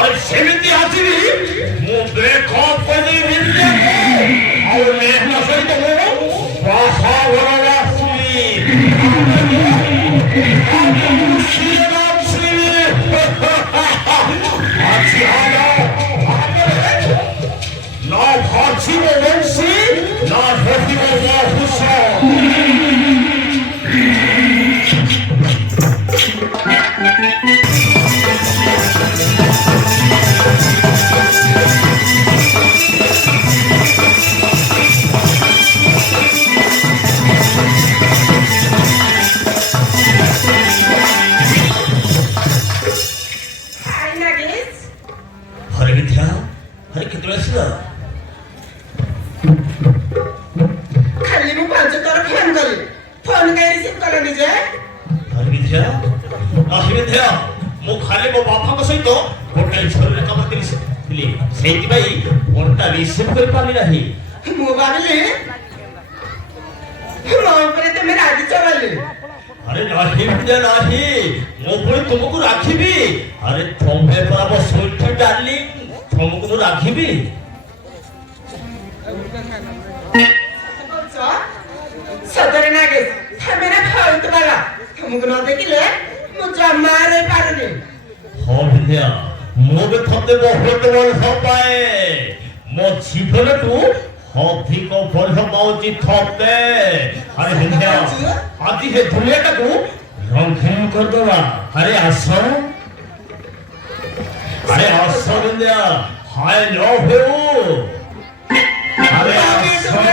আর সেমিতি আসিবি ମୁଁ ବ୍ରେକଅପ୍ କରିଦେବି ଆଉ ମେଘନା ସହିତ ମୁଁ ବାହାଘରରେ ଆସିବି ନା ଭାଜିବ ବଂଶୀ ନା ହେବିବ ମହୁଷ हरे विद्या हरे कितने ऐसा खाली मु पांच थर फोन करी फोन कहीं रिसीव कर लीजिए हरे विद्या मु खाली मो बापा को सहित होटल छोरे काम करली सेति भाई फोनटा रिसीव कर पाली नहीं मु भाबिली मो ऊपर ते मेरा आदि चलले अरे नहीं विद्या नहीं मो पुणी तुमको राखीबी अरे तुम्हें बराबर स्वीट डार्लिंग तुमको मु राखीबी सदरे नागे मेरा फालतू वाला तुमको न देखिले मु जमा नहीं पारुनी हो विद्या मो भी थते बहुत वर्ष पाए मो जीवन तू अधिक वर्ष पाउची थते अरे विद्या आज हे दुनिया को रंगीन कर दवा अरे आसो विद्या हाय लव यू अरे आसो